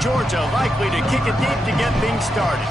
Georgia likely to kick it deep to get things started.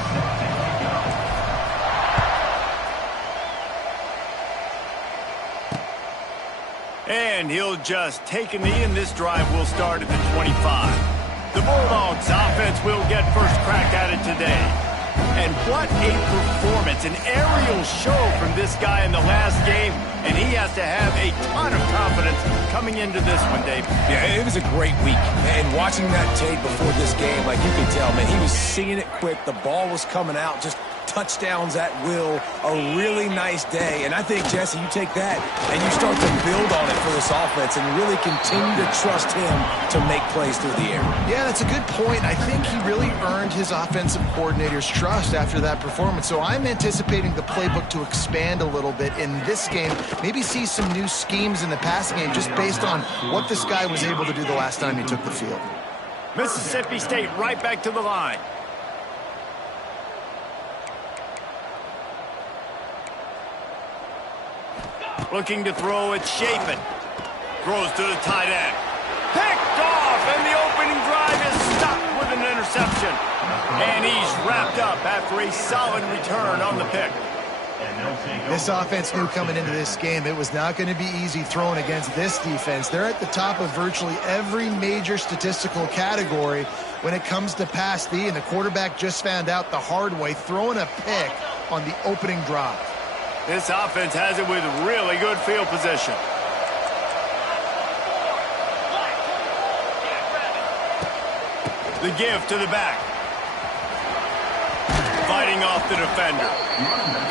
And he'll just take a knee, and this drive will start at the 25. The Bulldogs offense will get first crack at it today. And what a performance, an aerial show from this guy in the last game, and he has to have a ton of confidence coming into this one, Dave. Yeah, it was a great week, and watching that tape before this game, like you could tell, man, he was seeing it quick, the ball was coming out, just touchdowns at will, a really nice day. And I think, Jesse, you take that and you start to build on it for this offense and really continue to trust him to make plays through the air. Yeah, that's a good point. I think he really earned his offensive coordinator's trust after that performance. So I'm anticipating the playbook to expand a little bit in this game, maybe see some new schemes in the passing game just based on what this guy was able to do the last time he took the field. Mississippi State right back to the line. Looking to throw, it's Chapin. Throws to the tight end. Picked off, and the opening drive is stopped with an interception. And he's wrapped up after a solid return on the pick. This offense knew coming into this game it was not going to be easy throwing against this defense. They're at the top of virtually every major statistical category when it comes to pass D, and the quarterback just found out the hard way, throwing a pick on the opening drive. This offense has it with really good field position. The give to the back. Fighting off the defender.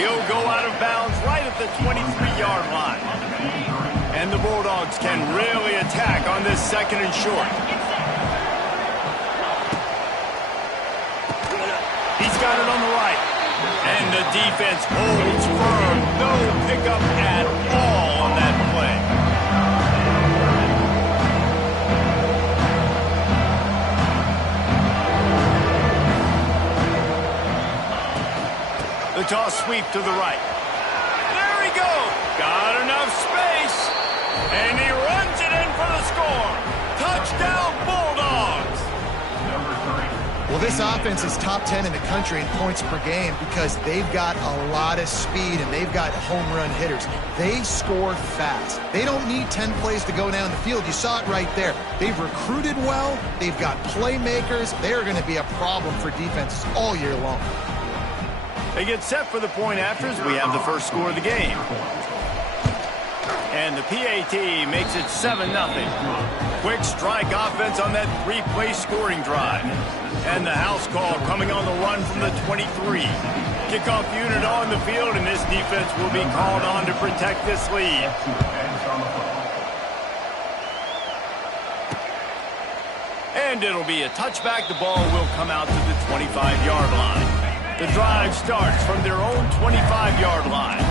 He'll go out of bounds right at the 23-yard line. And the Bulldogs can really attack on this second and short. He's got it on the right. And the defense holds firm. No pickup at all on that play. The toss sweep to the right. There he goes. Got enough space. And he runs it in for the score. Touchdown, Bulldogs. Well, this offense is top 10 in the country in points per game because they've got a lot of speed and they've got home run hitters. They score fast. They don't need 10 plays to go down the field. You saw it right there. They've recruited well. They've got playmakers. They're going to be a problem for defenses all year long. They get set for the point afters. We have the first score of the game. And the PAT makes it 7-0. Quick strike offense on that three-play scoring drive. And the house call coming on the run from the 23. Kickoff unit on the field, and this defense will be called on to protect this lead. And it'll be a touchback. The ball will come out to the 25-yard line. The drive starts from their own 25-yard line.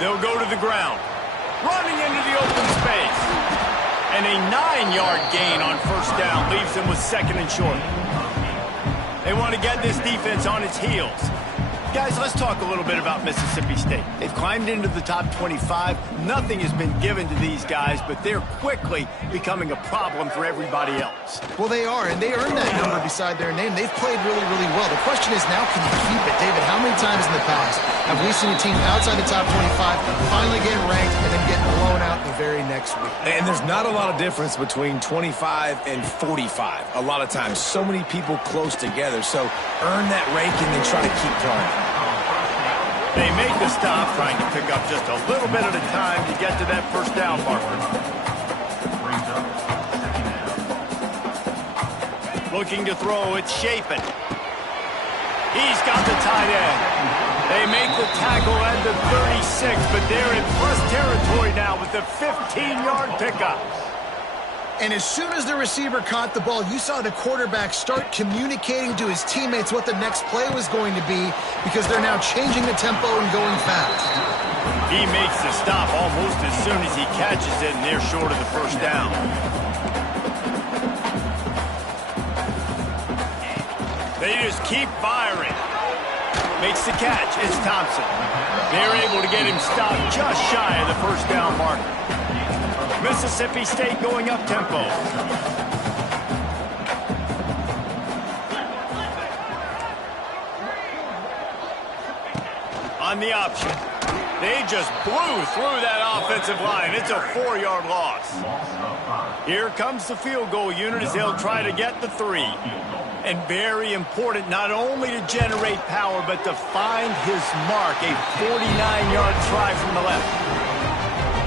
They'll go to the ground. Running into the open space. And a 9-yard gain on first down leaves them with second and short. They want to get this defense on its heels. Guys, let's talk a little bit about Mississippi State. They've climbed into the top 25. Nothing has been given to these guys, but they're quickly becoming a problem for everybody else. Well, they are, and they earned that number beside their name. They've played really, really well. The question is now, can you keep it? David, how many times in the past have we seen a team outside the top 25 finally get ranked and then get blown out the very next week? And there's not a lot of difference between 25 and 45. A lot of times, so many people close together. So earn that ranking and try to keep climbing. They make the stop, trying to pick up just a little bit at a time to get to that first down marker. Looking to throw, it's Chapin. He's got the tight end. They make the tackle at the 36, but they're in plus territory now with the 15-yard pickup. And as soon as the receiver caught the ball, you saw the quarterback start communicating to his teammates what the next play was going to be because they're now changing the tempo and going fast. He makes the stop almost as soon as he catches it, and they're short of the first down. They just keep firing. Makes the catch. It's Thompson. They're able to get him stopped just shy of the first down marker. Mississippi State going up tempo. On the option. They just blew through that offensive line. It's a 4-yard loss. Here comes the field goal unit as they'll try to get the 3. And very important not only to generate power, but to find his mark. A 49-yard try from the left.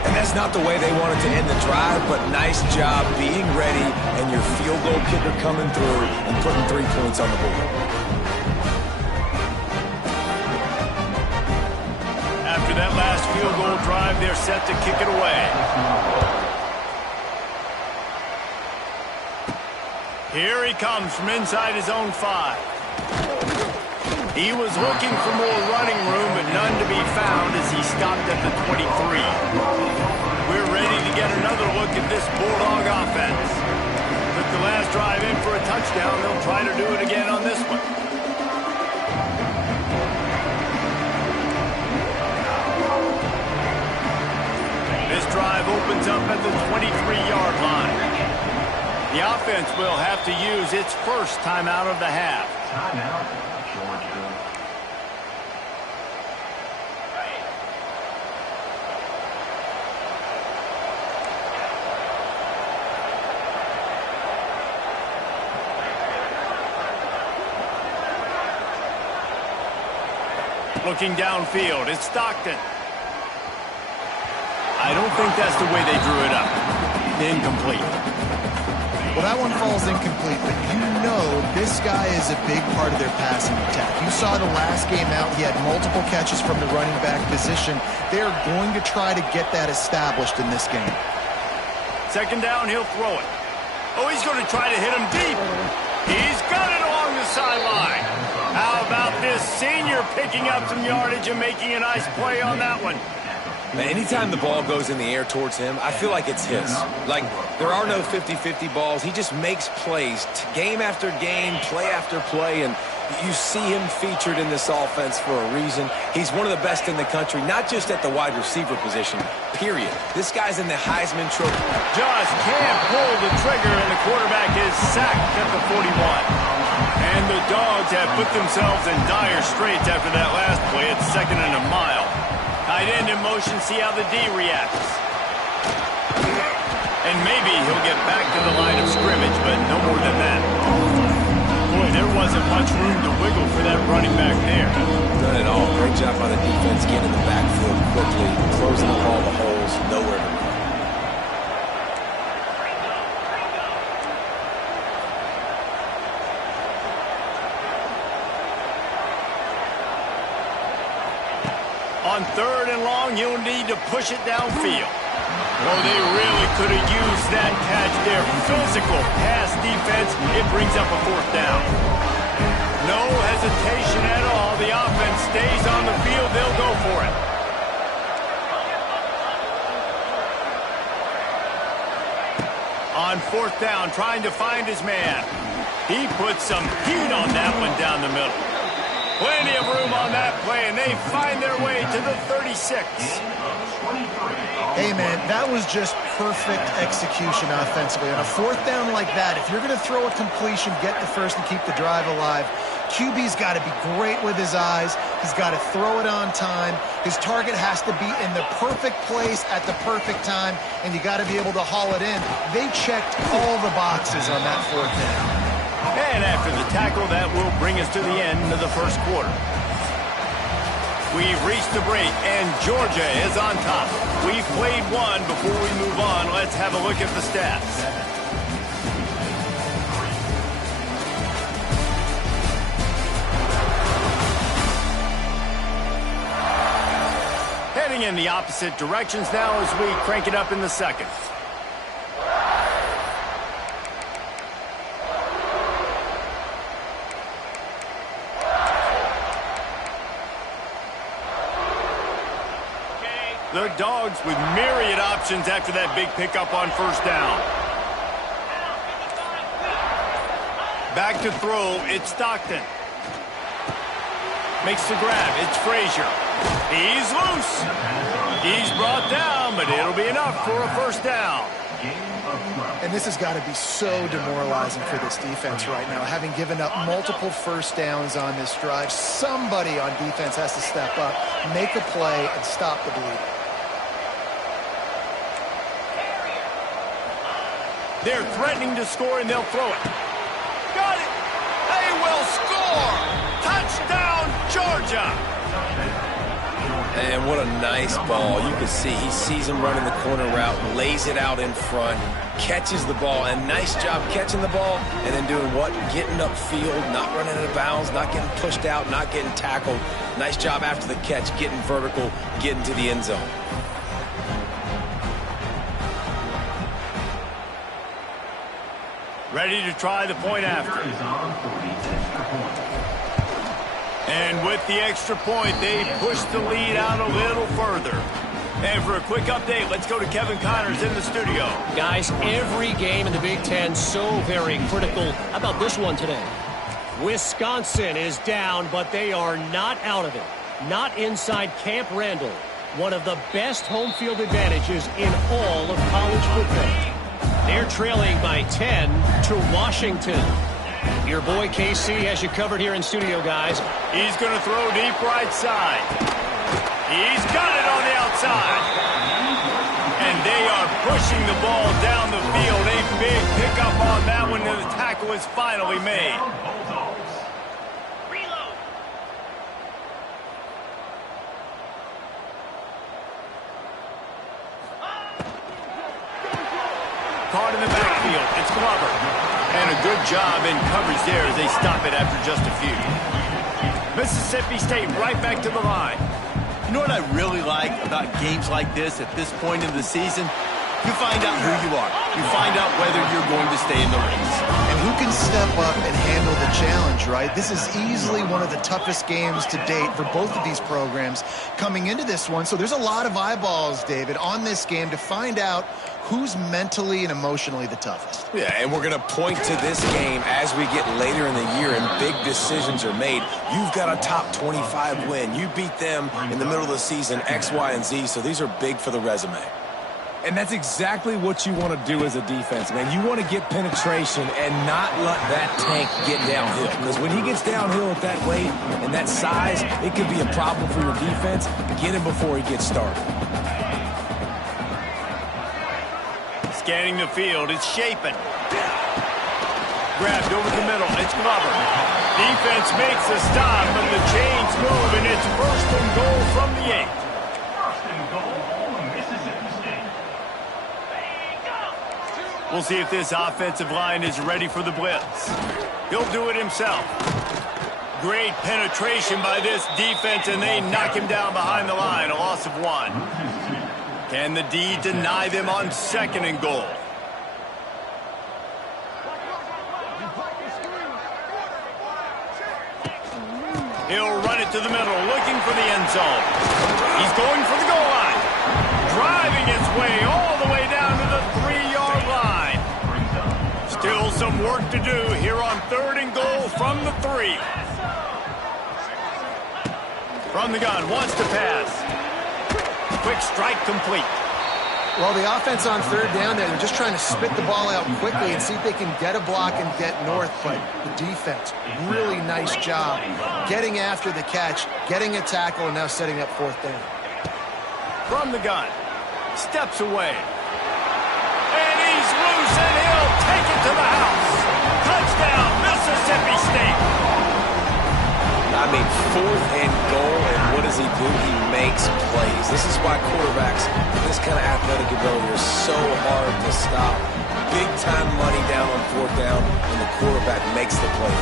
And that's not the way they wanted to end the drive, but nice job being ready and your field goal kicker coming through and putting 3 points on the board. After that last field goal drive, they're set to kick it away. Here he comes from inside his own 5. He was looking for more running room, but none to be found as he stopped at the 23. We're ready to get another look at this Bulldog offense. Took the last drive in for a touchdown. They'll try to do it again on this one. This drive opens up at the 23-yard line. The offense will have to use its first timeout of the half. Timeout, Georgia. Looking downfield, it's Stockton. I don't think that's the way they drew it up. Incomplete. Well, that one falls incomplete, but you know this guy is a big part of their passing attack. You saw the last game out, he had multiple catches from the running back position. They're going to try to get that established in this game. Second down, he'll throw it. Oh, he's going to try to hit him deep. He's got it along the sideline. How about this senior picking up some yardage and making a nice play on that one? Man, anytime the ball goes in the air towards him, I feel like it's his. Like, there are no 50-50 balls. He just makes plays, game after game, play after play, and you see him featured in this offense for a reason. He's one of the best in the country, not just at the wide receiver position, period. This guy's in the Heisman Trophy. Just can't pull the trigger, and the quarterback is sacked at the 41. And the Dogs have put themselves in dire straits after that last play. It's 2nd and a mile. Tight end in motion, see how the D reacts. And maybe he'll get back to the line of scrimmage, but no more than that. Boy, there wasn't much room to wiggle for that running back there. None at all. Great job by the defense getting in the backfield quickly, closing up all the holes, nowhere to run. On 3rd and long, you'll need to push it downfield. Well, they really could have used that catch there. Physical pass defense, it brings up a 4th down. No hesitation at all. The offense stays on the field. They'll go for it. On 4th down, trying to find his man. He put some heat on that one down the middle. Plenty of room on that play, and they find their way to the 36. Hey, man, that was just perfect execution offensively. On a 4th down like that, if you're going to throw a completion, get the first and keep the drive alive, QB's got to be great with his eyes. He's got to throw it on time. His target has to be in the perfect place at the perfect time, and you got to be able to haul it in. They checked all the boxes on that 4th down. And after the tackle, that will bring us to the end of the first quarter. We've reached the break, and Georgia is on top. We've played one. Before we move on, let's have a look at the stats. Heading in the opposite directions now as we crank it up in the second. The Dogs with myriad options after that big pickup on 1st down. Back to throw, it's Stockton. Makes the grab, it's Frazier. He's loose. He's brought down, but it'll be enough for a first down. And this has got to be so demoralizing for this defense right now. Having given up multiple first downs on this drive, somebody on defense has to step up, make a play, and stop the bleed. They're threatening to score, and they'll throw it. Got it! They will score! Touchdown, Georgia! And what a nice ball. You can see he sees him running the corner route, lays it out in front, catches the ball, and nice job catching the ball and then doing what? Getting upfield, not running out of bounds, not getting pushed out, not getting tackled. Nice job after the catch, getting vertical, getting to the end zone. Ready to try the point after. And with the extra point, they push the lead out a little further. And for a quick update, let's go to Kevin Connors in the studio. Guys, every game in the Big Ten so very critical. How about this one today? Wisconsin is down, but they are not out of it. Not inside Camp Randall. One of the best home field advantages in all of college football. They're trailing by 10 to Washington. Your boy KC has you covered here in studio, guys. He's going to throw deep right side. He's got it on the outside. And they are pushing the ball down the field. A big pickup on that one, and the tackle is finally made. Caught in the backfield. It's Glover. And a good job in coverage there as they stop it after just a few. Mississippi State right back to the line. You know what I really like about games like this at this point in the season? You find out who you are. You find out whether you're going to stay in the race. And who can step up and handle the challenge, right? This is easily one of the toughest games to date for both of these programs coming into this one. So there's a lot of eyeballs, David, on this game to find out who's mentally and emotionally the toughest. Yeah, and we're going to point to this game as we get later in the year and big decisions are made. You've got a top 25 win. You beat them in the middle of the season, X, Y, and Z, so these are big for the resume. And that's exactly what you want to do as a defense, man. You want to get penetration and not let that tank get downhill. Because when he gets downhill at that weight and that size, it could be a problem for your defense. Get him before he gets started. Scanning the field, it's Shapen. Grabbed over the middle, it's Glover. Defense makes a stop, but the chains move, and it's first and goal from the 8. We'll see if this offensive line is ready for the blitz. He'll do it himself. Great penetration by this defense, and they knock him down behind the line, a loss of 1. Can the D deny them on second and goal? He'll run it to the middle, looking for the end zone. He's going for the goal line. Driving his way all the way down to the 3-yard line. Still some work to do here on third and goal from the 3. From the gun, wants to pass. Quick strike complete. Well, the offense on third down there, they're just trying to spit the ball out quickly and see if they can get a block and get north. But the defense, really nice job getting after the catch, getting a tackle, and now setting up fourth down. From the gun, steps away. And he's loose, and he'll take it to the house. Touchdown, Mississippi State. I mean, fourth and goal, and what does he do? He makes plays. This is why quarterbacks with this kind of athletic ability are so hard to stop. Big-time money down on fourth down, and the quarterback makes the play.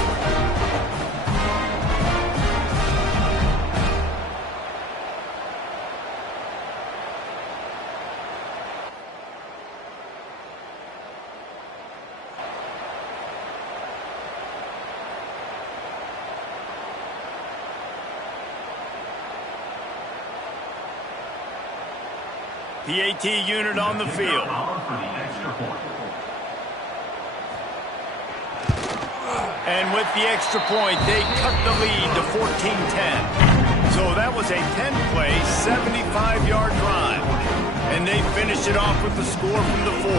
PAT unit on the field. And with the extra point, they cut the lead to 14-10. So that was a 10-play, 75-yard drive. And they finished it off with the score from the 4.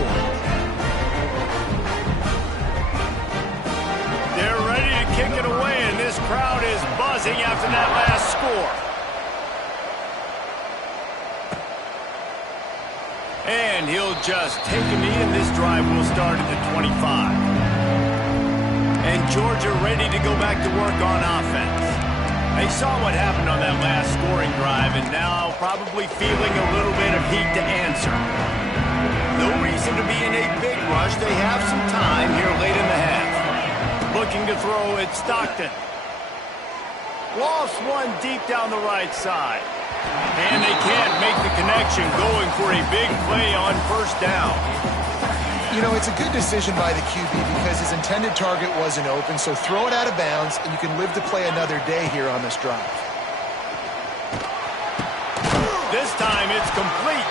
They're ready to kick it away, and this crowd is buzzing after that last score. And he'll just take a knee, and this drive will start at the 25. And Georgia ready to go back to work on offense. They saw what happened on that last scoring drive, and now probably feeling a little bit of heat to answer. No reason to be in a big rush. They have some time here late in the half. Looking to throw at Stockton. Lost one deep down the right side. And they can't make the connection, going for a big play on first down. You know, it's a good decision by the QB because his intended target wasn't open, so throw it out of bounds, and you can live to play another day here on this drive. This time it's complete.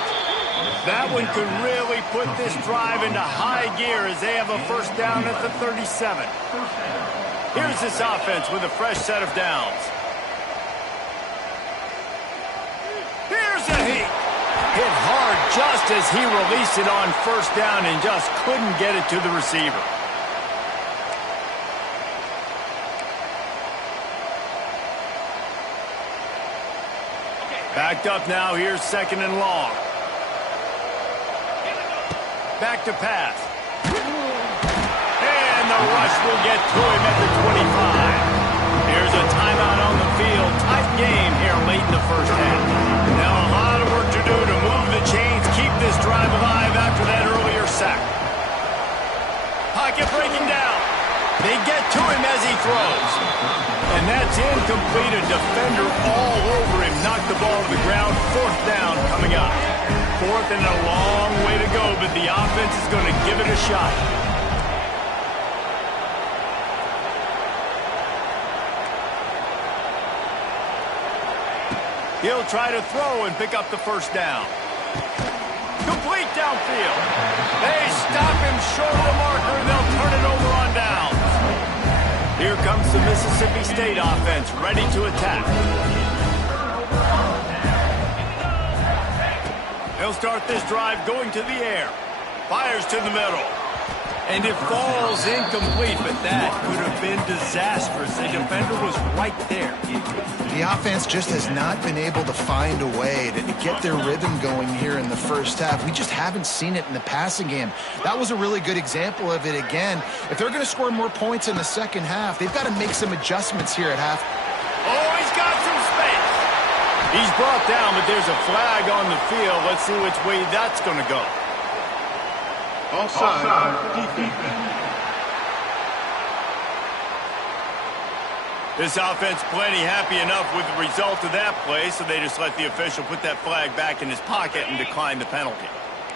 That one could really put this drive into high gear as they have a first down at the 37. Here's this offense with a fresh set of downs. Here's a heat. Hit hard just as he released it on first down and just couldn't get it to the receiver. Backed up now. Here's second and long. Back to pass. And the rush will get to him at the 25. Here's a timeout on the field. Tight game here late in the first half. Now a lot of work to do to move the chains, keep this drive alive after that earlier sack. Pocket breaking down. They get to him as he throws. And that's incomplete. A defender all over him. Knocked the ball to the ground. Fourth down coming up. Fourth and a long way to go, but the offense is going to give it a shot. He'll try to throw and pick up the first down. Complete downfield. They stop him short of the marker. They'll turn it over on downs. Here comes the Mississippi State offense, ready to attack. They'll start this drive going to the air. Fires to the middle. And it falls incomplete, but that could have been disastrous. The defender was right there. The offense just has not been able to find a way to get their rhythm going here in the first half. We just haven't seen it in the passing game. That was a really good example of it again. If they're going to score more points in the second half, they've got to make some adjustments here at half. Oh, he's got some space. He's brought down, but there's a flag on the field. Let's see which way that's going to go. Offside. Defense. This offense plenty happy enough with the result of that play, so they just let the official put that flag back in his pocket and decline the penalty.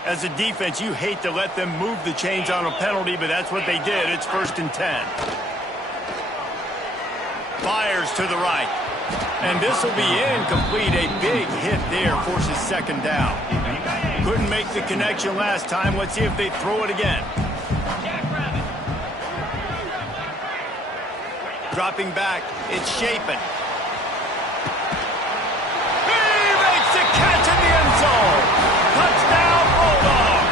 As a defense, you hate to let them move the chains on a penalty, but that's what they did. It's 1st and 10. Fires to the right. And this will be incomplete. A big hit there forces second down. Couldn't make the connection last time. Let's see if they throw it again. Dropping back, it's Shapen. He makes the catch in the end zone. Touchdown, Bulldog.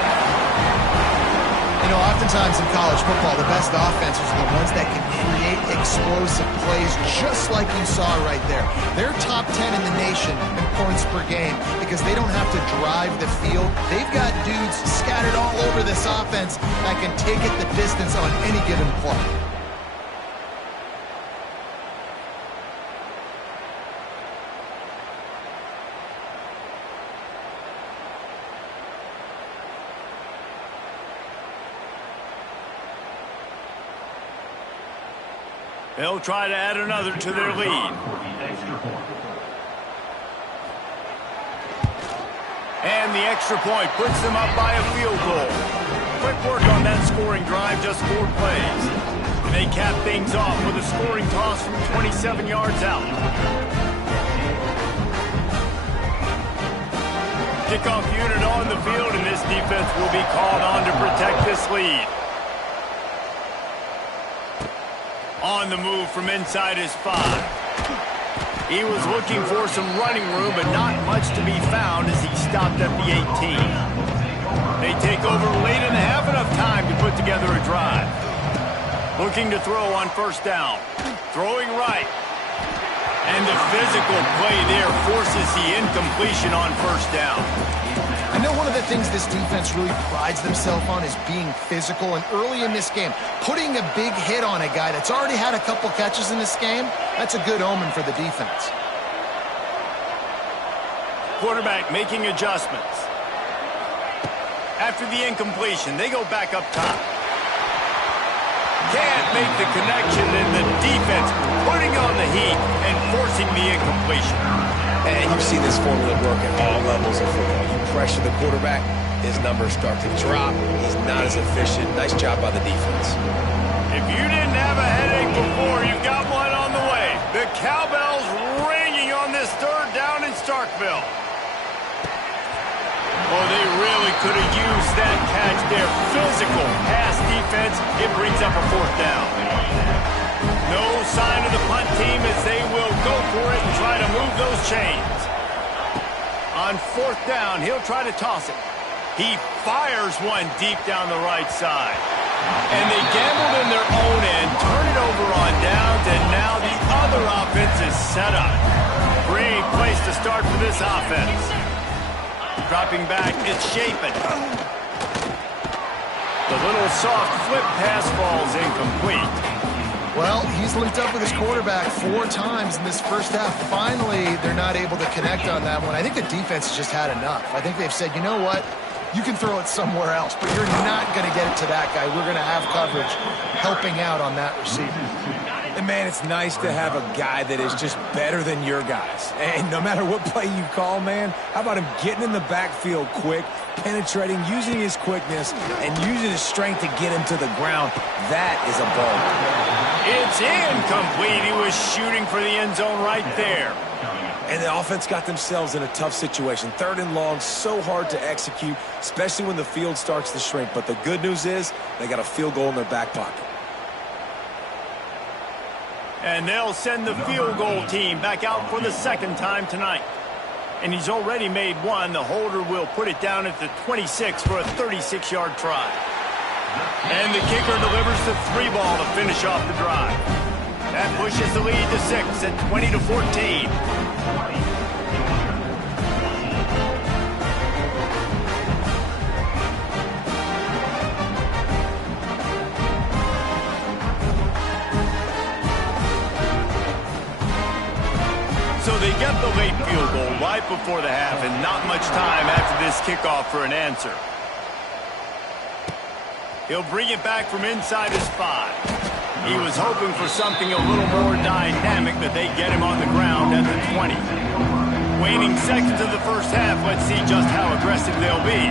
You know, oftentimes in college football, the best offenses are the ones that can create explosive plays, just like you saw right there. They're top 10 in the nation in points per game because they don't have to drive the field. They've got dudes scattered all over this offense that can take it the distance on any given play. They'll try to add another to their lead. And the extra point puts them up by a field goal. Quick work on that scoring drive, just 4 plays. They cap things off with a scoring toss from 27 yards out. Kickoff unit on the field, and this defense will be called on to protect this lead. On the move from inside his 5. He was looking for some running room, but not much to be found as he stopped at the 18. They take over late in the half, enough time to put together a drive. Looking to throw on first down. Throwing right. And the physical play there forces the incompletion on first down. I know one of the things this defense really prides themselves on is being physical, and early in this game, putting a big hit on a guy that's already had a couple catches in this game, that's a good omen for the defense. Quarterback making adjustments. After the incompletion, they go back up top. Can't make the connection, and the defense putting on the heat and forcing the incompletion. And you've seen this formula work at all levels of football. You pressure the quarterback, his numbers start to drop. He's not as efficient. Nice job by the defense. If you didn't have a headache before, you've got one on the way. The cowbell's ringing on this third down in Starkville. Oh, they really could have used that catch there. Physical pass defense. It brings up a fourth down. No sign of the punt team as they will go for it and try to move those chains. On fourth down, he'll try to toss it. He fires one deep down the right side. And they gambled in their own end, turn it over on downs, and now the other offense is set up. Great place to start for this offense. Dropping back, it's Shapen. The little soft flip pass falls incomplete. Well, he's linked up with his quarterback 4 times in this first half. Finally, they're not able to connect on that one. I think the defense has just had enough. I think they've said, you know what? You can throw it somewhere else, but you're not going to get it to that guy. We're going to have coverage helping out on that receiver. And, man, it's nice to have a guy that is just better than your guys. And no matter what play you call, man, how about him getting in the backfield quick, penetrating, using his quickness, and using his strength to get him to the ground? That is a ball. It's incomplete. He was shooting for the end zone right there. And the offense got themselves in a tough situation. 3rd and long, so hard to execute, especially when the field starts to shrink. But the good news is they got a field goal in their back pocket. And they'll send the field goal team back out for the 2nd time tonight. And he's already made one. The holder will put it down at the 26 for a 36-yard try. And the kicker delivers the 3 ball to finish off the drive. That pushes the lead to 6 at 20-14. So they get the late field goal right before the half, and not much time after this kickoff for an answer. He'll bring it back from inside his 5. He was hoping for something a little more dynamic, but they get him on the ground at the 20. Waning seconds of the first half, let's see just how aggressive they'll be.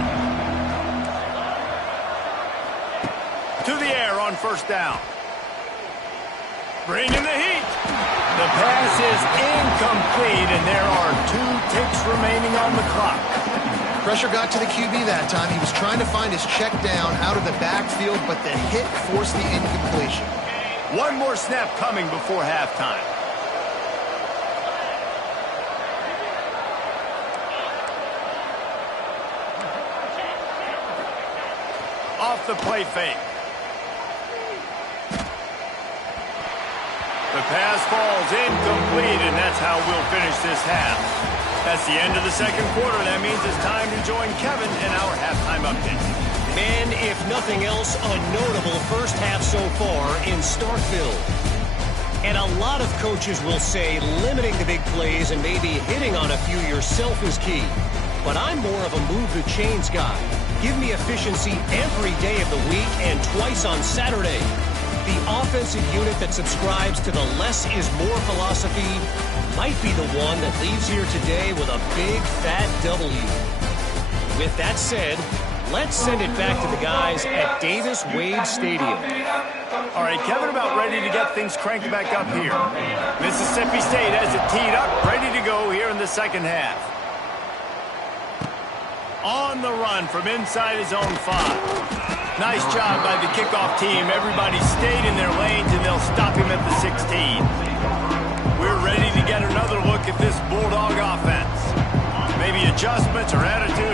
To the air on first down. Bringing the heat. The pass is incomplete, and there are 2 ticks remaining on the clock. Pressure got to the QB that time. He was trying to find his check down out of the backfield, but the hit forced the incompletion. One more snap coming before halftime. Off the play fake. The pass falls incomplete, and that's how we'll finish this half. That's the end of the 2nd quarter. That means it's time to join Kevin in our halftime update. And if nothing else, a notable first half so far in Starkville. And a lot of coaches will say limiting the big plays and maybe hitting on a few yourself is key. But I'm more of a move the chains guy. Give me efficiency every day of the week and twice on Saturday. The offensive unit that subscribes to the less is more philosophy might be the one that leaves here today with a big fat W. With that said, let's send it back to the guys at Davis Wade Stadium. All right, Kevin, about ready to get things cranked back up here. Mississippi State has it teed up, ready to go here in the 2nd half. On the run from inside his own 5. Nice job by the kickoff team. Everybody stayed in their lanes, and they'll stop him at the 16. We're ready to get another look at this Bulldog offense. Maybe adjustments or attitude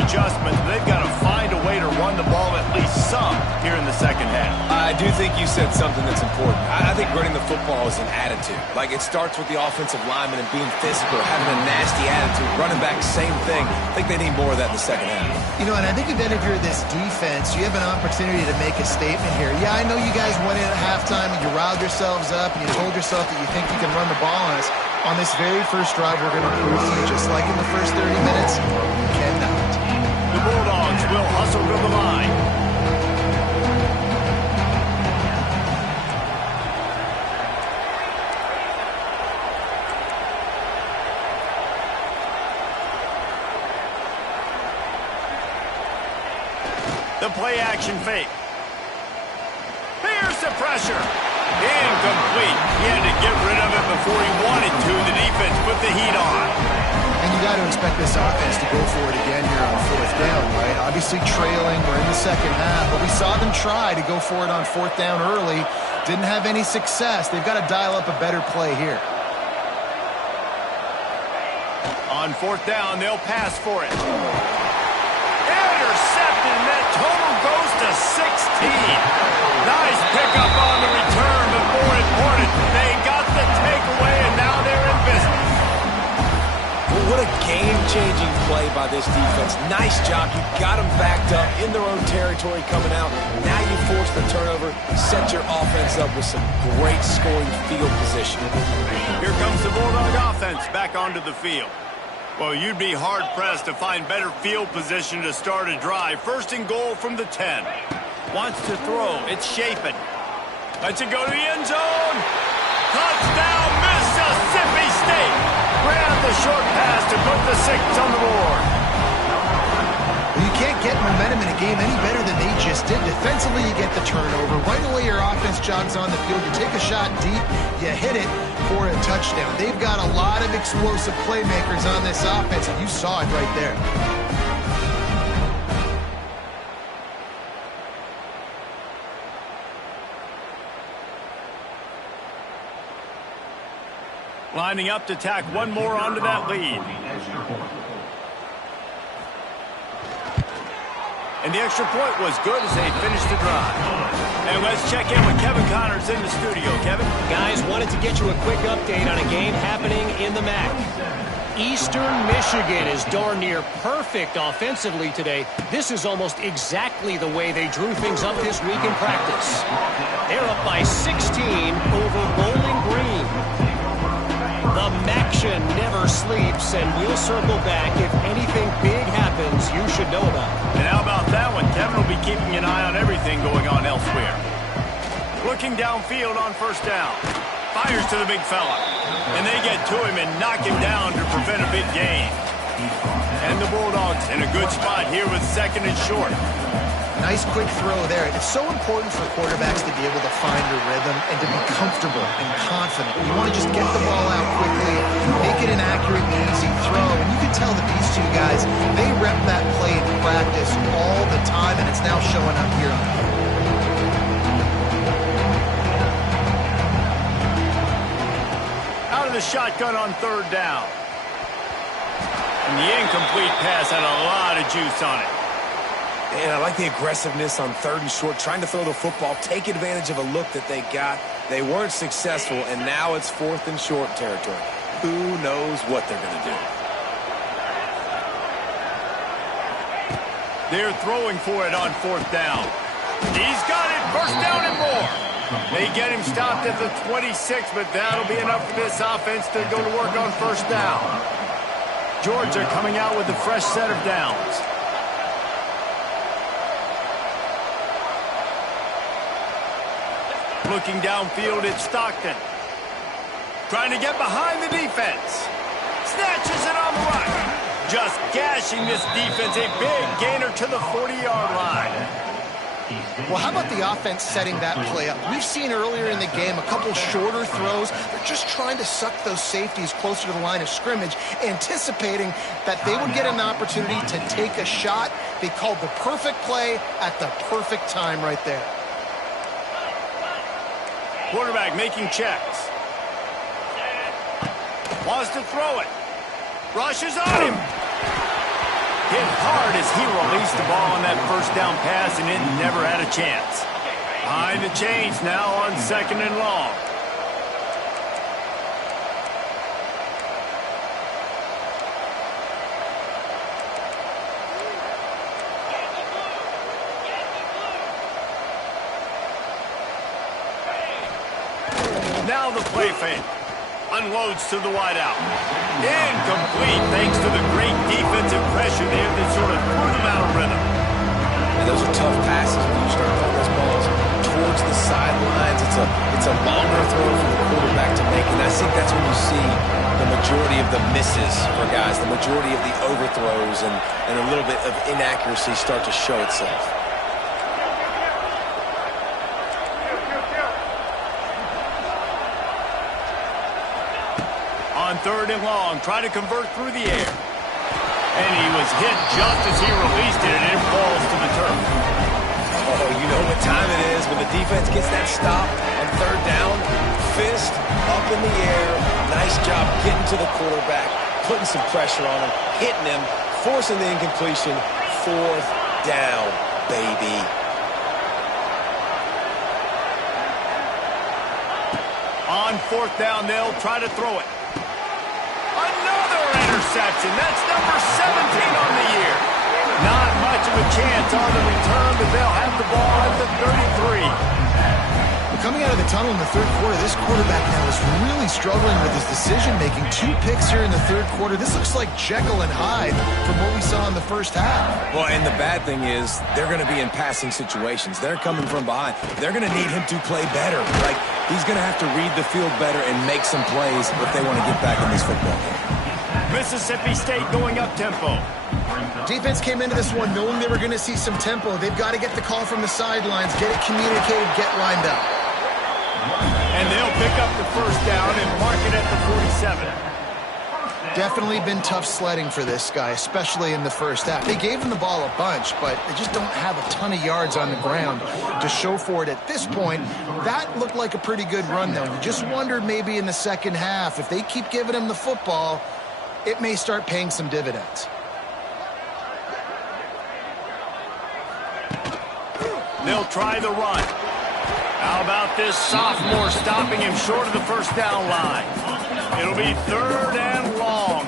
adjustments. They've got to find a way to run the ball at least some here in the second half. I do think you said something that's important. I think running the football is an attitude. Like, it starts with the offensive lineman and being physical, having a nasty attitude. Running back, same thing. I think they need more of that in the second half. You know, and I think if you're this defense, you have an opportunity to make a statement here. Yeah, I know you guys went in at halftime and you riled yourselves up and you told yourself that you think you can run the ball on us. On this very first drive, we're going to prove to you, just like in the first 30 minutes, you cannot. The Bulldogs will hustle to the line. The play action fake. Here's the pressure. Incomplete. He had to get rid of it before he wanted to. The defense put the heat on. And you got to expect this offense to go for it again here on fourth down, right? Obviously trailing. We're in the second half, but we saw them try to go for it on fourth down early. Didn't have any success. They've got to dial up a better play here. On fourth down, they'll pass for it. Intercepted, and that total goes to 16. Nice pickup on the return, but more important, they got the takeaway, and now they're in business. Well, what a game-changing play by this defense. Nice job. You got them backed up in their own territory coming out. Now you force the turnover, set your offense up with some great scoring field position. Here comes the Bulldog offense back onto the field. Well, you'd be hard-pressed to find better field position to start a drive. First and goal from the 10. Wants to throw. It's Chapin. Lets it go to the end zone. Touchdown, Mississippi State. Grab the short pass to put the 6 on the board. Well, you can't get momentum in a game any better than they just did. Defensively, you get the turnover. Right away, your offense jogs on the field. You take a shot deep, you hit it for a touchdown. They've got a lot of explosive playmakers on this offense, and you saw it right there. Lining up to tack one more onto that lead. And the extra point was good as they finished the drive. And let's check in with Kevin Connors in the studio. Kevin? Guys, wanted to get you a quick update on a game happening in the MAC. Eastern Michigan is darn near perfect offensively today. This is almost exactly the way they drew things up this week in practice. They're up by 16 over Bowling Green. The Maction never sleeps, and we'll circle back. If anything big happens, you should know about it. And how about that one? Kevin will be keeping an eye on everything going on elsewhere. Looking downfield on first down. Fires to the big fella. And they get to him and knock him down to prevent a big gain. And the Bulldogs in a good spot here with second and short. Nice quick throw there. It's so important for quarterbacks to be able to find a rhythm and to be comfortable and confident. You want to just get the ball out quickly, make it an accurate and easy throw. And you can tell that these two guys, they rep that play in practice all the time, and it's now showing up here on the field. Out of the shotgun on third down. And the incomplete pass had a lot of juice on it. And I like the aggressiveness on third and short, trying to throw the football, take advantage of a look that they got. They weren't successful, and now it's fourth and short territory. Who knows what they're going to do? They're throwing for it on fourth down. He's got it, first down and more. They get him stopped at the 26, but that'll be enough for this offense to go to work on first down. Georgia coming out with a fresh set of downs. Looking downfield, it's Stockton. Trying to get behind the defense. Snatches it on the run. Just gashing this defense. A big gainer to the 40-yard line. Well, how about the offense setting that play up? We've seen earlier in the game a couple shorter throws. They're just trying to suck those safeties closer to the line of scrimmage, anticipating that they would get an opportunity to take a shot. They called the perfect play at the perfect time right there. Quarterback making checks. Wants to throw it. Rushes on him. Hit hard as he released the ball on that first down pass, and it never had a chance. Behind the chains now on 2nd and long. Now the play fake. Unloads to the wideout. Incomplete thanks to the great defensive pressure there that sort of threw them out of rhythm. And those are tough passes when you start throwing those balls towards the sidelines. It's a longer throw for the quarterback to make, and I think that's when you see the majority of the misses for guys, the majority of the overthrows and a little bit of inaccuracy start to show itself. On 3rd and long, try to convert through the air. And he was hit just as he released it, and it falls to the turf. Oh, you know what time it is when the defense gets that stop on 3rd down. Fist up in the air. Nice job getting to the quarterback, putting some pressure on him, hitting him, forcing the incompletion. 4th down, baby. On 4th down, they'll try to throw it. Another interception. That's number 17 on the year. Not much of a chance on the return, but they'll have the ball at the 33. Coming out of the tunnel in the 3rd quarter, this quarterback now is really struggling with his decision-making. 2 picks here in the 3rd quarter. This looks like Jekyll and Hyde from what we saw in the first half. Well, and the bad thing is they're going to be in passing situations. They're coming from behind. They're going to need him to play better. Like, he's going to have to read the field better and make some plays if they want to get back in this football game. Mississippi State going up tempo. Defense came into this one knowing they were going to see some tempo. They've got to get the call from the sidelines, get it communicated, get lined up. And they'll pick up the 1st down and mark it at the 47. Definitely been tough sledding for this guy, especially in the first half. They gave him the ball a bunch, but they just don't have a ton of yards on the ground to show for it at this point. That looked like a pretty good run, though. You just wondered maybe in the second half, if they keep giving him the football, it may start paying some dividends. They'll try the run. How about this sophomore stopping him short of the 1st down line? It'll be 3rd and long.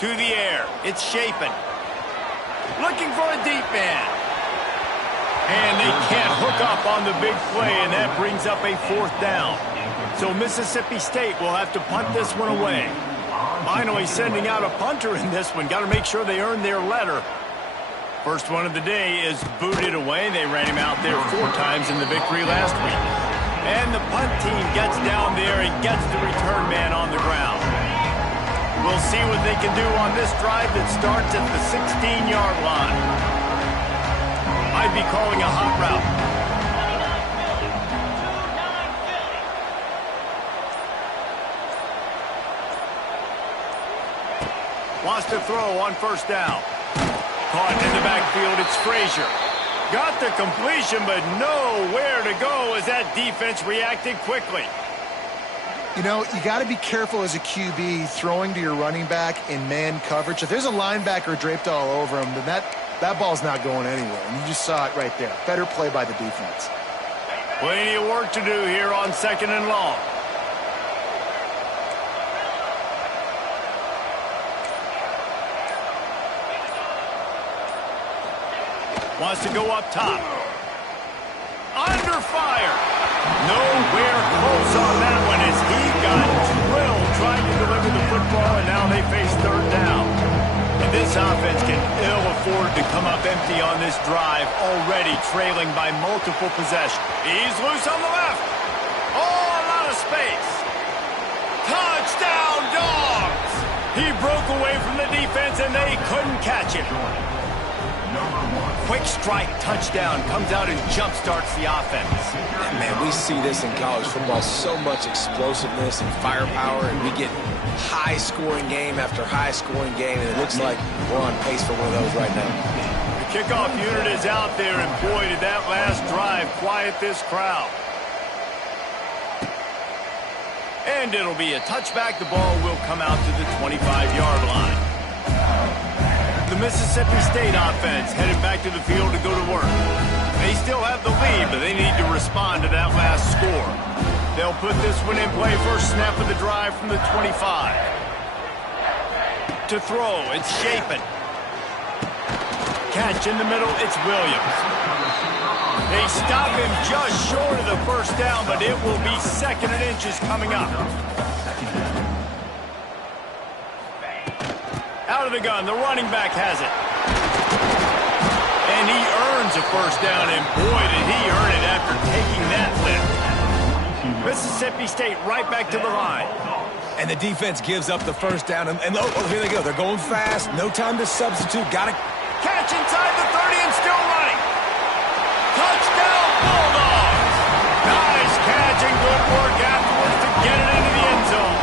To the air. It's Shapen. Looking for a deep man. And they can't hook up on the big play, and that brings up a 4th down. So Mississippi State will have to punt this one away. Finally sending out a punter in this one. Got to make sure they earn their letter. First one of the day is booted away. They ran him out there 4 times in the victory last week. And the punt team gets down there and gets the return man on the ground. We'll see what they can do on this drive that starts at the 16-yard line. I'd be calling a hot route. Wants to throw on 1st down. Caught in the backfield, it's Frazier. Got the completion, but nowhere to go as that defense reacted quickly. You know, you got to be careful as a QB throwing to your running back in man coverage. If there's a linebacker draped all over him, then that ball's not going anywhere. And you just saw it right there. Better play by the defense. Plenty of work to do here on 2nd and long. Wants to go up top. Under fire. Nowhere close on that one as he got drilled trying to deliver the football, and now they face 3rd down. And this offense can ill afford to come up empty on this drive, already trailing by multiple possessions. He's loose on the left. Oh, a lot of space. Touchdown, Dogs! He broke away from the defense, and they couldn't catch him. Quick strike touchdown comes out and jump-starts the offense. And man, we see this in college football, so much explosiveness and firepower, and we get high-scoring game after high-scoring game, and it looks like we're on pace for one of those right now. The kickoff unit is out there, and boy, did that last drive quiet this crowd. And it'll be a touchback. The ball will come out to the 25-yard line. The Mississippi State offense headed back to the field to go to work. They still have the lead, but they need to respond to that last score. They'll put this one in play. First snap of the drive from the 25. To throw, it's Shapen. Catch in the middle, it's Williams. They stop him just short of the first down, but it will be 2nd and inches coming up. Out of the gun, the running back has it. And he earns a first down, and boy, did he earn it after taking that lift. Mississippi State right back to the line. And the defense gives up the first down. And oh, here they go. They're going fast. No time to substitute. Got to catch inside the 30 and still running. Touchdown, Bulldogs. Nice catch and good work afterwards to get it into the end zone.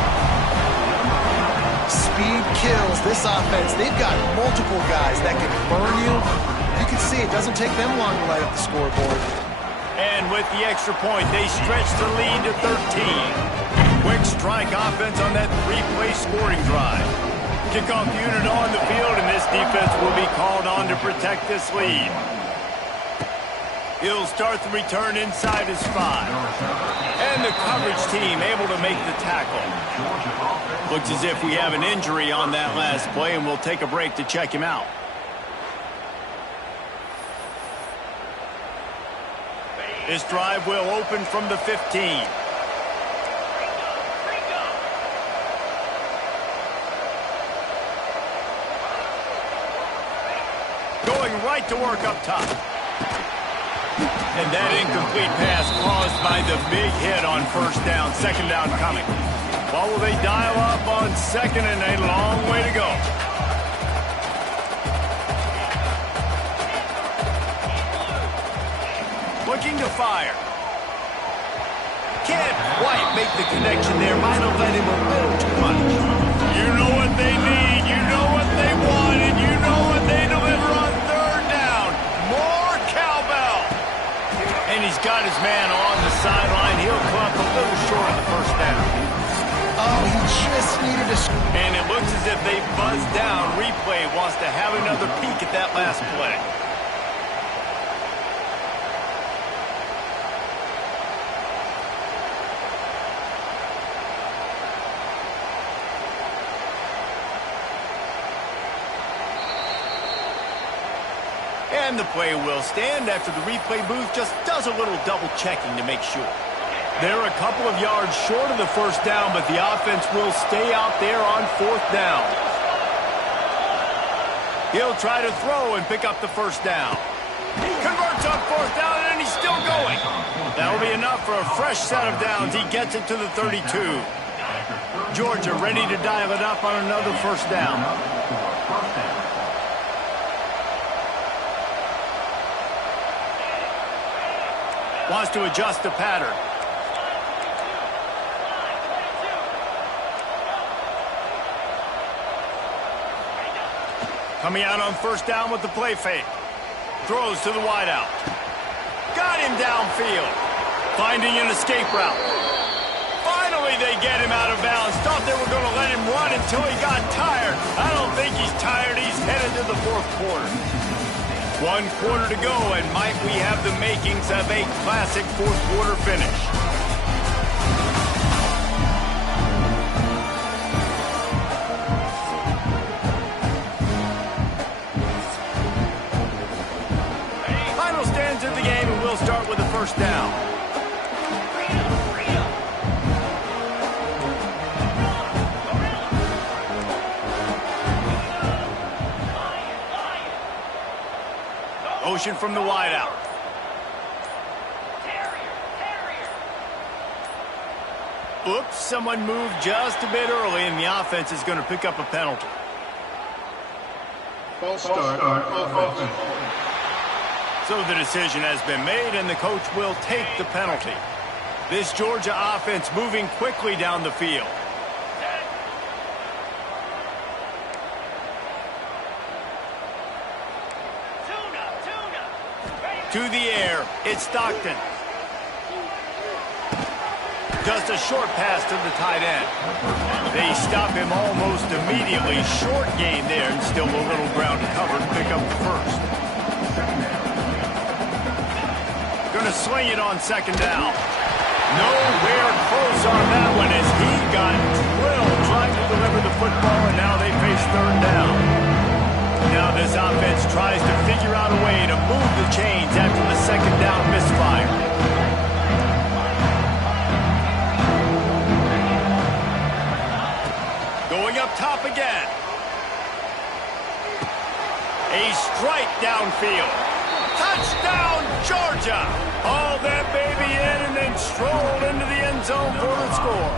Speed kills this offense. They've got multiple guys that can burn you. You can see it doesn't take them long to light up the scoreboard. And with the extra point, they stretch the lead to 13. Quick strike offense on that 3-play scoring drive. Kickoff unit on the field, and this defense will be called on to protect this lead. He'll start the return inside his 5. And the coverage team able to make the tackle. Looks as if we have an injury on that last play, and we'll take a break to check him out. This drive will open from the 15. Going right to work up top. And that incomplete pass caused by the big hit on first down. 2nd down coming. Well, will they dial up on 2nd and a long way to go? Looking to fire. Can't quite make the connection there. Might have let him a little too much. You know what they need. You know what they want. And you know what they deliver on 3rd down. More cowbell. And he's got his man on the sideline. He'll come up a little short of the first down. Oh, he just needed to... And it looks as if they buzzed down. Replay wants to have another peek at that last play. And the play will stand after the replay booth just does a little double checking to make sure. They're a couple of yards short of the first down, but the offense will stay out there on 4th down. He'll try to throw and pick up the first down. He converts on 4th down, and he's still going. That'll be enough for a fresh set of downs. He gets it to the 32. Georgia ready to dial it up on another first down. Wants to adjust the pattern. Coming out on first down with the play fake. Throws to the wideout. Got him downfield. Finding an escape route. Finally they get him out of bounds. Thought they were going to let him run until he got tired. I don't think he's tired. He's headed to the 4th quarter. 1 quarter to go, and might we have the makings of a classic 4th quarter finish. Final stands of the game, and we'll start with the first down. Motion from the wideout. Oops, someone moved just a bit early, and the offense is going to pick up a penalty. False start offense. So the decision has been made, and the coach will take the penalty. This Georgia offense moving quickly down the field. To the air, it's Stockton. Just a short pass to the tight end. They stop him almost immediately. Short gain there, and still a little ground to cover to pick up the first. Going to sling it on second down. Nowhere close on that one as he got drilled trying to deliver the football, and now they face third down. Now this offense tries to figure out a way to move the chains after the second down misfire. Going up top again. A strike downfield. Touchdown, Georgia! All that baby in and then strolled into the end zone for the score.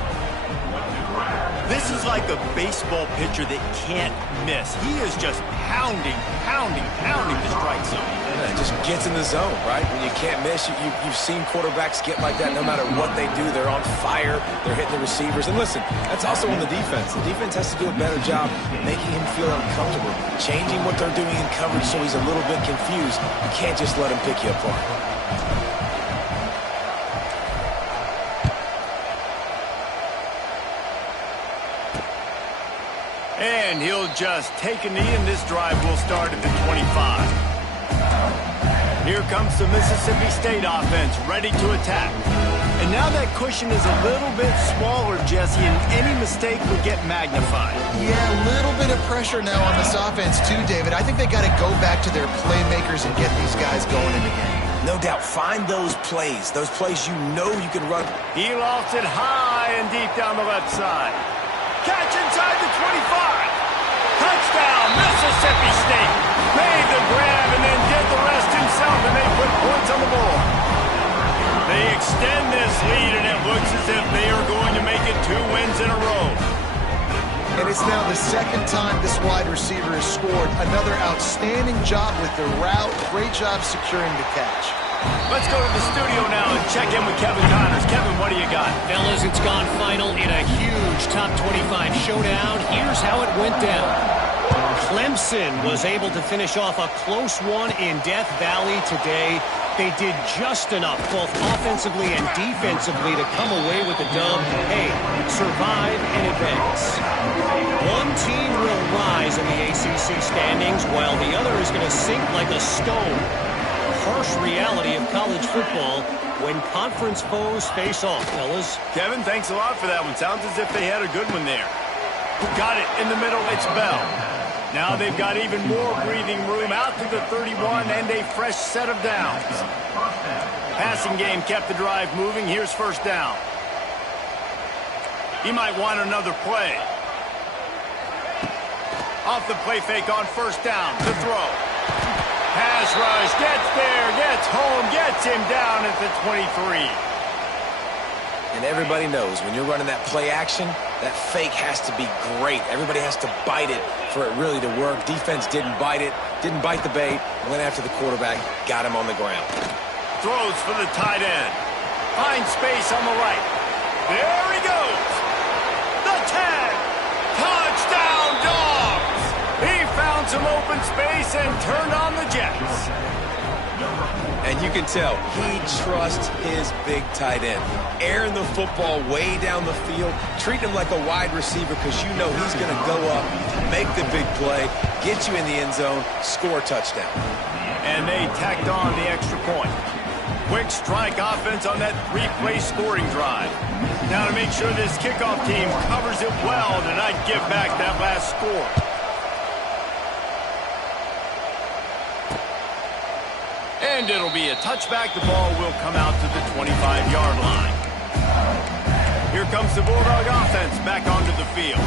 This is like a baseball pitcher that can't miss. He is just pounding the strike zone. Yeah, just gets in the zone, right? When you can't miss, you've seen quarterbacks get like that no matter what they do. They're on fire. They're hitting the receivers. And listen, that's also on the defense. The defense has to do a better job making him feel uncomfortable, changing what they're doing in coverage so he's a little bit confused. You can't just let him pick you apart. And he'll just take a knee, and this drive will start at the 25. Here comes the Mississippi State offense, ready to attack. And now that cushion is a little bit smaller, Jesse, and any mistake would get magnified. Yeah, a little bit of pressure now on this offense too, David. I think they got to go back to their playmakers and get these guys going in the game. No doubt. Find those plays you know you can run. He lofts it high and deep down the left side. Catch inside the 25. Touchdown, Mississippi State. Made the grab and then did the rest himself, and they put points on the board. They extend this lead, and it looks as if they are going to make it 2 wins in a row. And it's now the second time this wide receiver has scored. Another outstanding job with the route. Great job securing the catch. Let's go to the studio now and check in with Kevin Connors. Kevin, what do you got? Fellas, it's gone final in a huge top 25 showdown. Here's how it went down. Clemson was able to finish off a close one in Death Valley today. They did just enough, both offensively and defensively, to come away with the dub. Hey, survive and advance. One team will rise in the ACC standings, while the other is going to sink like a stone. Harsh reality of college football when conference foes face off, fellas. Kevin, thanks a lot for that one. Sounds as if they had a good one there. Got it in the middle. It's Bell. Now they've got even more breathing room out to the 31 and a fresh set of downs. Passing game kept the drive moving. Here's first down. He might want another play. Off the play fake on first down to throw. Pass rush, gets there, gets home, gets him down at the 23. And everybody knows when you're running that play action, that fake has to be great. Everybody has to bite it for it really to work. Defense didn't bite it, didn't bite the bait, went after the quarterback, got him on the ground. Throws for the tight end. Finds space on the right. There he goes. The tag. Touchdown, Dogs. He found some open space and turned on the Jets. And you can tell he trusts his big tight end. Airing the football way down the field. Treat him like a wide receiver because you know he's going to go up, make the big play, get you in the end zone, score a touchdown. And they tacked on the extra point. Quick strike offense on that 3-play scoring drive. Now to make sure this kickoff team covers it well to not give back that last score. And it'll be a touchback. The ball will come out to the 25-yard line. Here comes the Bulldog offense back onto the field.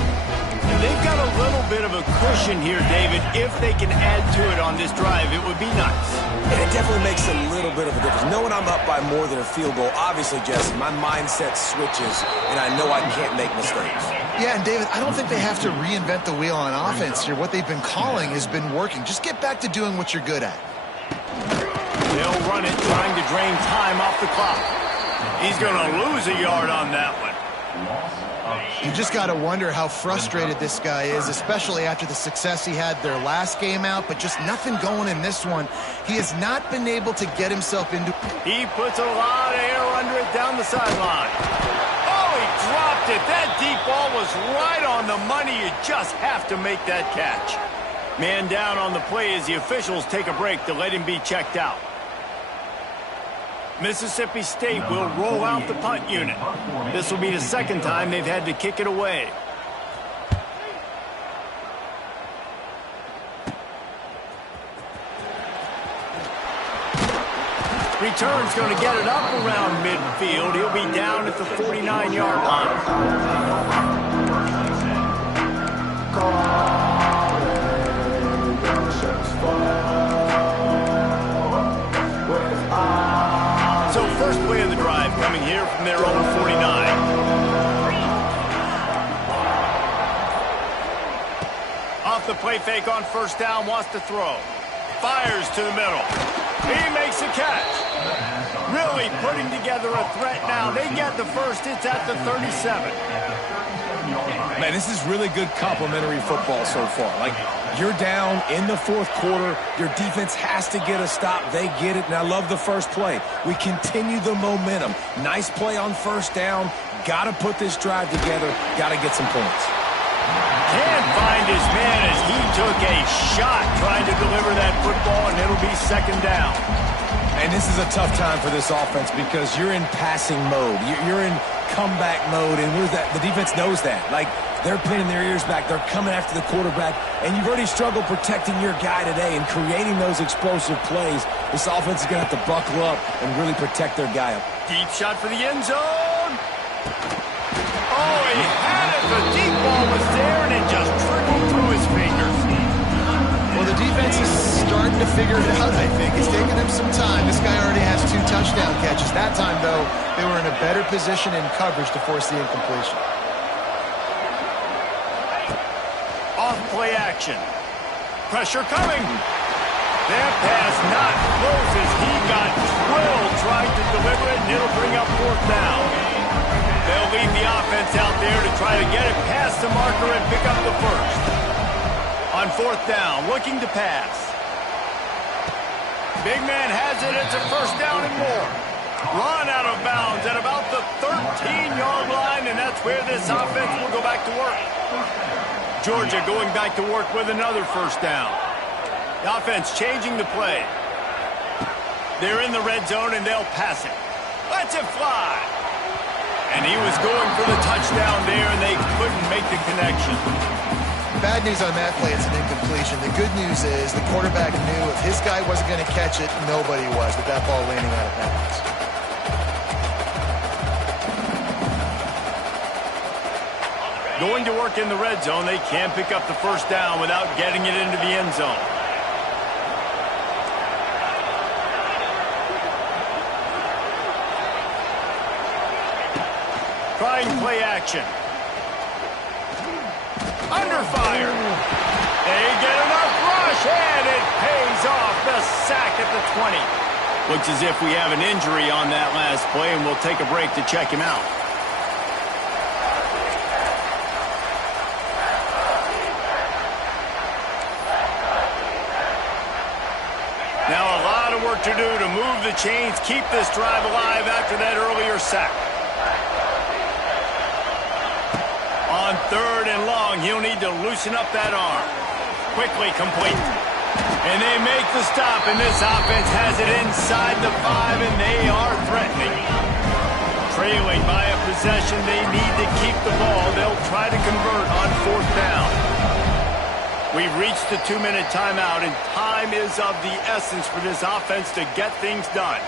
And they've got a little bit of a cushion here, David. If they can add to it on this drive, it would be nice. And it definitely makes a little bit of a difference. Knowing I'm up by more than a field goal, obviously, Jesse, my mindset switches, and I know I can't make mistakes. Yeah, and David, I don't think they have to reinvent the wheel on offense here. What they've been calling has been working. Just get back to doing what you're good at. They'll run it, trying to drain time off the clock. He's going to lose a yard on that one. You just got to wonder how frustrated this guy is, especially after the success he had their last game out, but just nothing going in this one. He has not been able to get himself into... He puts a lot of air under it down the sideline. dropped it. That deep ball was right on the money. You just have to make that catch. Man down on the play as the officials take a break to let him be checked out. Mississippi State will roll out the punt unit. This will be the second time they've had to kick it away. Return's going to get it up around midfield. He'll be down at the 49-yard line. So first play of the drive coming here from their own 49. Off the play fake on first down, wants to throw. Fires to the middle. He makes a catch. Really putting together a threat now. They get the first. It's at the 37. Man, this is really good complimentary football so far. Like, you're down in the fourth quarter. Your defense has to get a stop. They get it, and I love the first play. We continue the momentum. Nice play on first down. Got to put this drive together. Got to get some points. Can't find his man as he took a shot trying to deliver that football, and it'll be second down. And this is a tough time for this offense because you're in passing mode. You're in comeback mode, and the defense knows that. Like, they're pinning their ears back. They're coming after the quarterback, and you've already struggled protecting your guy today and creating those explosive plays. This offense is going to have to buckle up and really protect their guy up. Deep shot for the end zone. Oh, he had it. The deep ball was there, and it just trickled through his fingers. Well, the defense is starting to figure it out, I think. It's taking them some time. This guy already has 2 touchdown catches. That time, though, they were in a better position in coverage to force the incompletion. Off play action. Pressure coming. That pass not close as he got drilled trying to deliver it, and it'll bring up fourth down. They'll leave the offense out there to try to get it past the marker and pick up the first. On fourth down, looking to pass. Big man has it. It's a first down and more. Run out of bounds at about the 13-yard line, and that's where this offense will go back to work. Georgia going back to work with another first down. The offense changing the play. They're in the red zone, and they'll pass it. Let's it fly. And he was going for the touchdown there, and they couldn't make the connection. Bad news on that play, it's an incompletion. The good news is the quarterback knew if his guy wasn't going to catch it, nobody was, with that ball landing out of bounds. Going to work in the red zone, they can't pick up the first down without getting it into the end zone. Trying play action. Under fire. They get enough rush, and it pays off. The sack at the 20. Looks as if we have an injury on that last play, and we'll take a break to check him out. Now a lot of work to do to move the chains, keep this drive alive after that earlier sack. On third and long, he'll need to loosen up that arm. Quickly complete. And they make the stop, and this offense has it inside the 5, and they are threatening. Trailing by a possession, they need to keep the ball. They'll try to convert on fourth down. We've reached the 2-minute timeout, and time is of the essence for this offense to get things done.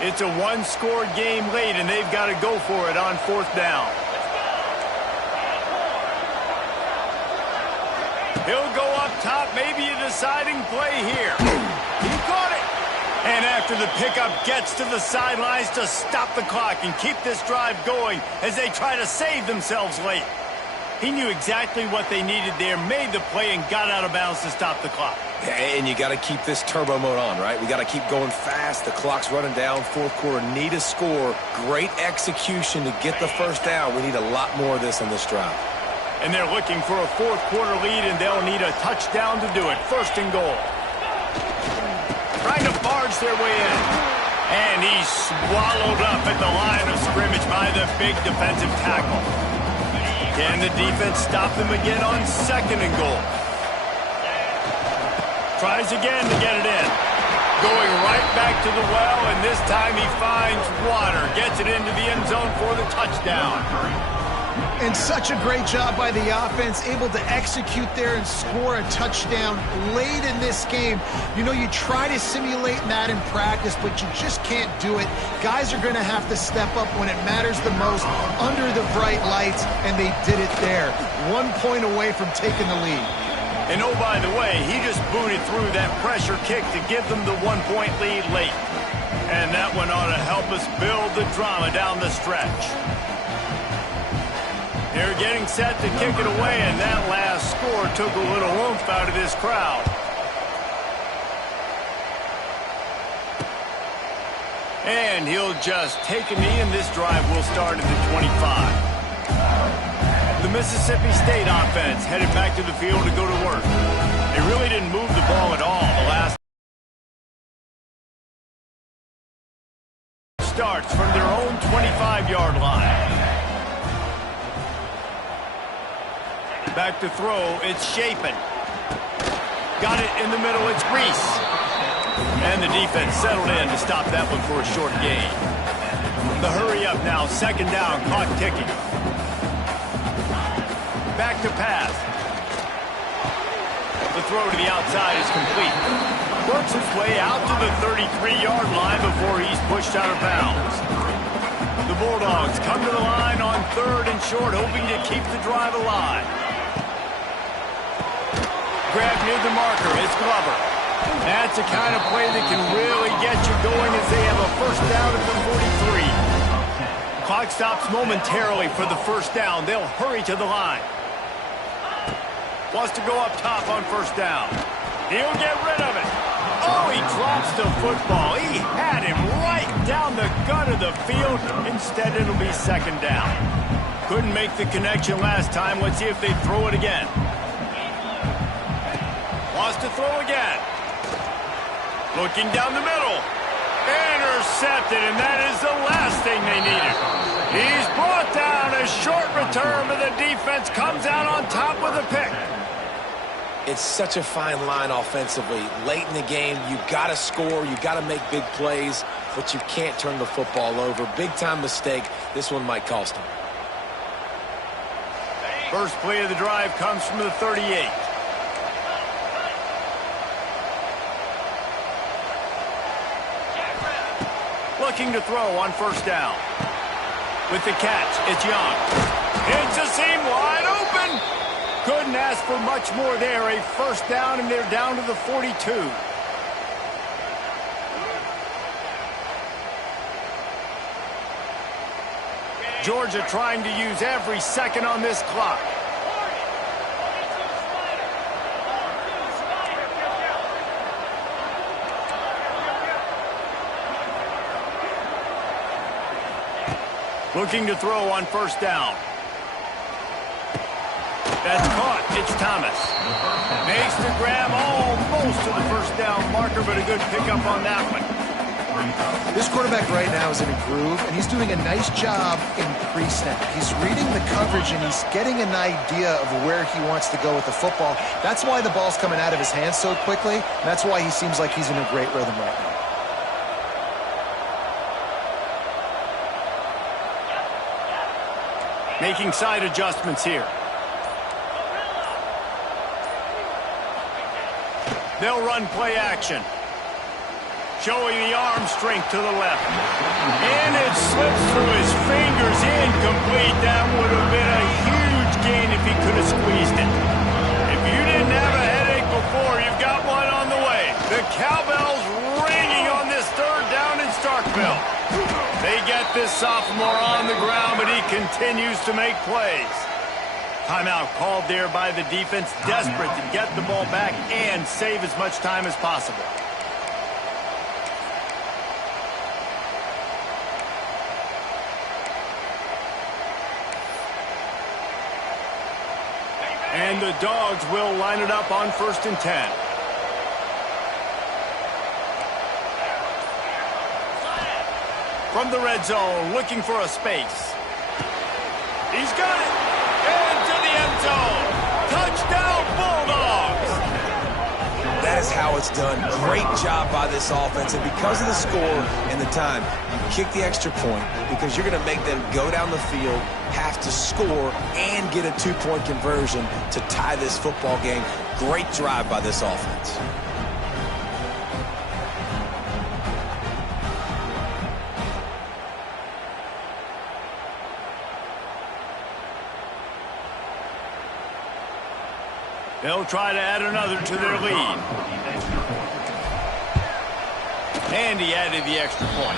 It's a one-score game late, and they've got to go for it on fourth down. He'll go up top, maybe a deciding play here. He caught it. And after the pickup, gets to the sidelines to stop the clock and keep this drive going as they try to save themselves late. He knew exactly what they needed there, made the play, and got out of bounds to stop the clock. Yeah, and you got to keep this turbo mode on, right? We got to keep going fast. The clock's running down. Fourth quarter, need a score. Great execution to get the first down. We need a lot more of this on this drive. And they're looking for a fourth quarter lead, and they'll need a touchdown to do it. First and goal. Trying to barge their way in. And he's swallowed up at the line of scrimmage by the big defensive tackle. Can the defense stop them again on second and goal? Tries again to get it in. Going right back to the well, and this time he finds water. Gets it into the end zone for the touchdown. And such a great job by the offense, able to execute there and score a touchdown late in this game. You know, you try to simulate that in practice, but you just can't do it. Guys are going to have to step up when it matters the most under the bright lights, and they did it there. 1 point away from taking the lead. And oh, by the way, he just booted through that pressure kick to give them the 1 point lead late. And that one ought to help us build the drama down the stretch. They're getting set to kick it away, and that last score took a little oomph out of this crowd. And he'll just take a knee, and this drive will start at the 25. The Mississippi State offense headed back to the field to go to work. They really didn't move the ball at all the last starts from their own 25-yard line. Back to throw, it's Shapen. Got it in the middle, it's Reese. And the defense settled in to stop that one for a short gain. The hurry up now, second down, clock ticking. Back to pass. The throw to the outside is complete. Works his way out to the 33-yard line before he's pushed out of bounds. The Bulldogs come to the line on third and short, hoping to keep the drive alive. Grab near the marker, it's Glover. That's the kind of play that can really get you going as they have a first down at the 43. Clock stops momentarily for the first down. They'll hurry to the line. Wants to go up top on first down. He'll get rid of it. Oh, he drops the football. He had him right down the gut of the field. Instead, it'll be second down. Couldn't make the connection last time. Let's see if they throw it again. Wants to throw again. Looking down the middle. Intercepted, and that is the last thing they needed. He's brought down. A short return, but the defense comes out on top with a pick. It's such a fine line offensively. Late in the game, you got to score, you got to make big plays, but you can't turn the football over. Big-time mistake. This one might cost them. First play of the drive comes from the 38. Looking to throw on first down. With the catch, it's Young. It's a seam wide open. Couldn't ask for much more there. A first down, and they're down to the 42. Georgia trying to use every second on this clock. Looking to throw on first down. That's caught. It's Thomas. Makes the grab almost to the first down marker, but a good pickup on that one. This quarterback right now is in a groove, and he's doing a nice job in pre-snap. He's reading the coverage, and he's getting an idea of where he wants to go with the football. That's why the ball's coming out of his hands so quickly. That's why he seems like he's in a great rhythm right now. Making side adjustments here. They'll run play action. Showing the arm strength to the left. And it slips through his fingers. Incomplete. That would have been a huge gain if he could have squeezed it. If you didn't have a headache before, you've got one on the way. The cowbell's ringing on this third down in Starkville. They get this sophomore on the ground, but he continues to make plays. Timeout called there by the defense, desperate to get the ball back and save as much time as possible. And the Dogs will line it up on 1st and 10. From the red zone, looking for a space. He's got it! Into the end zone! Touchdown, Bulldogs! That is how it's done. Great job by this offense. And because of the score and the time, you kick the extra point because you're going to make them go down the field, have to score, and get a 2-point conversion to tie this football game. Great drive by this offense. They'll try to add another to their lead. And he added the extra point.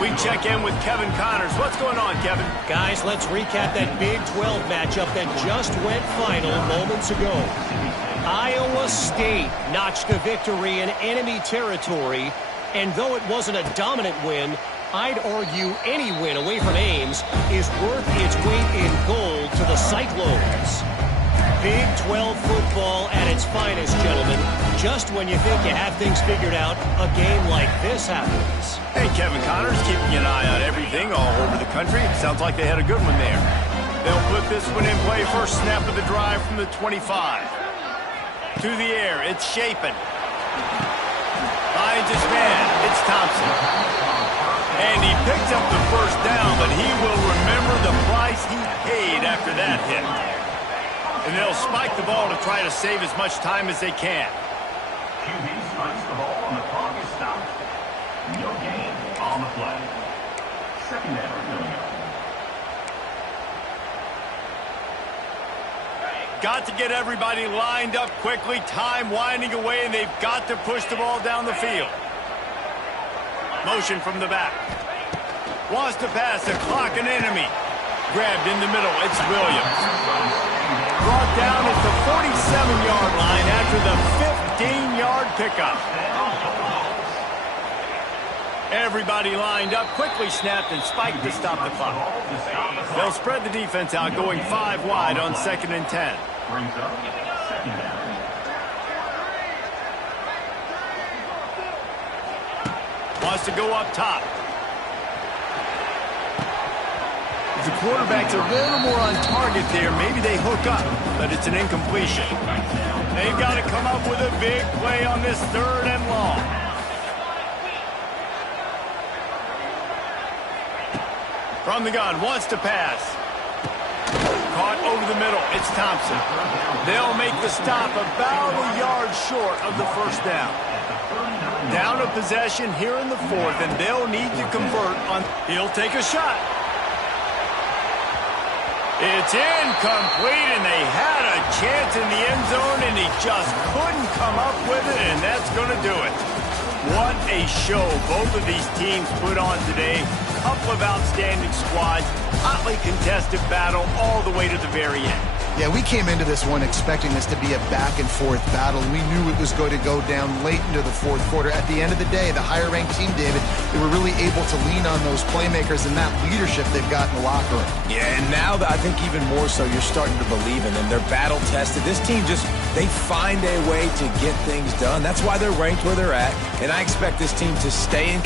We check in with Kevin Connors. What's going on, Kevin? Guys, let's recap that Big 12 matchup that just went final moments ago. Iowa State notched a victory in enemy territory, and though it wasn't a dominant win, I'd argue any win away from Ames is worth its weight in gold to the Cyclones. Big 12 football at its finest, gentlemen. Just when you think you have things figured out, a game like this happens. Hey, Kevin Connors, keeping an eye on everything all over the country. It sounds like they had a good one there. They'll put this one in play. First snap of the drive from the 25. To the air, it's Shapen. Finds his man, it's Thompson. And he picks up the first down, but he will remember the price he paid after that hit. And they'll spike the ball to try to save as much time as they can. QB spikes the ball and the clock is stopped. No gain on the play. Second down, Illinois. Got to get everybody lined up quickly. Time winding away, and they've got to push the ball down the field. Motion from the back. Wants to pass a clock an enemy. Grabbed in the middle. It's Williams. Brought down at the 47-yard line after the 15-yard pickup. Everybody lined up, quickly snapped and spiked to stop the clock. They'll spread the defense out, going 5 wide on 2nd and 10. Brings up second down. Wants to go up top. If the quarterback's a little more on target there, maybe they hook up, but it's an incompletion. They've got to come up with a big play on this 3rd and long. From the gun, wants to pass. Caught over the middle, it's Thompson. They'll make the stop about a yard short of the first down. Down a possession here in the 4th, and they'll need to convert on. He'll take a shot. It's incomplete, and they had a chance in the end zone, and he just couldn't come up with it, and that's going to do it. What a show both of these teams put on today. Couple of outstanding squads, hotly contested battle all the way to the very end. Yeah, we came into this one expecting this to be a back-and-forth battle. We knew it was going to go down late into the 4th quarter. At the end of the day, the higher-ranked team, David, they were really able to lean on those playmakers and that leadership they've got in the locker room. Yeah, and now I think even more so, you're starting to believe in them. They're battle-tested. This team they find a way to get things done. That's why they're ranked where they're at, and I expect this team to stay in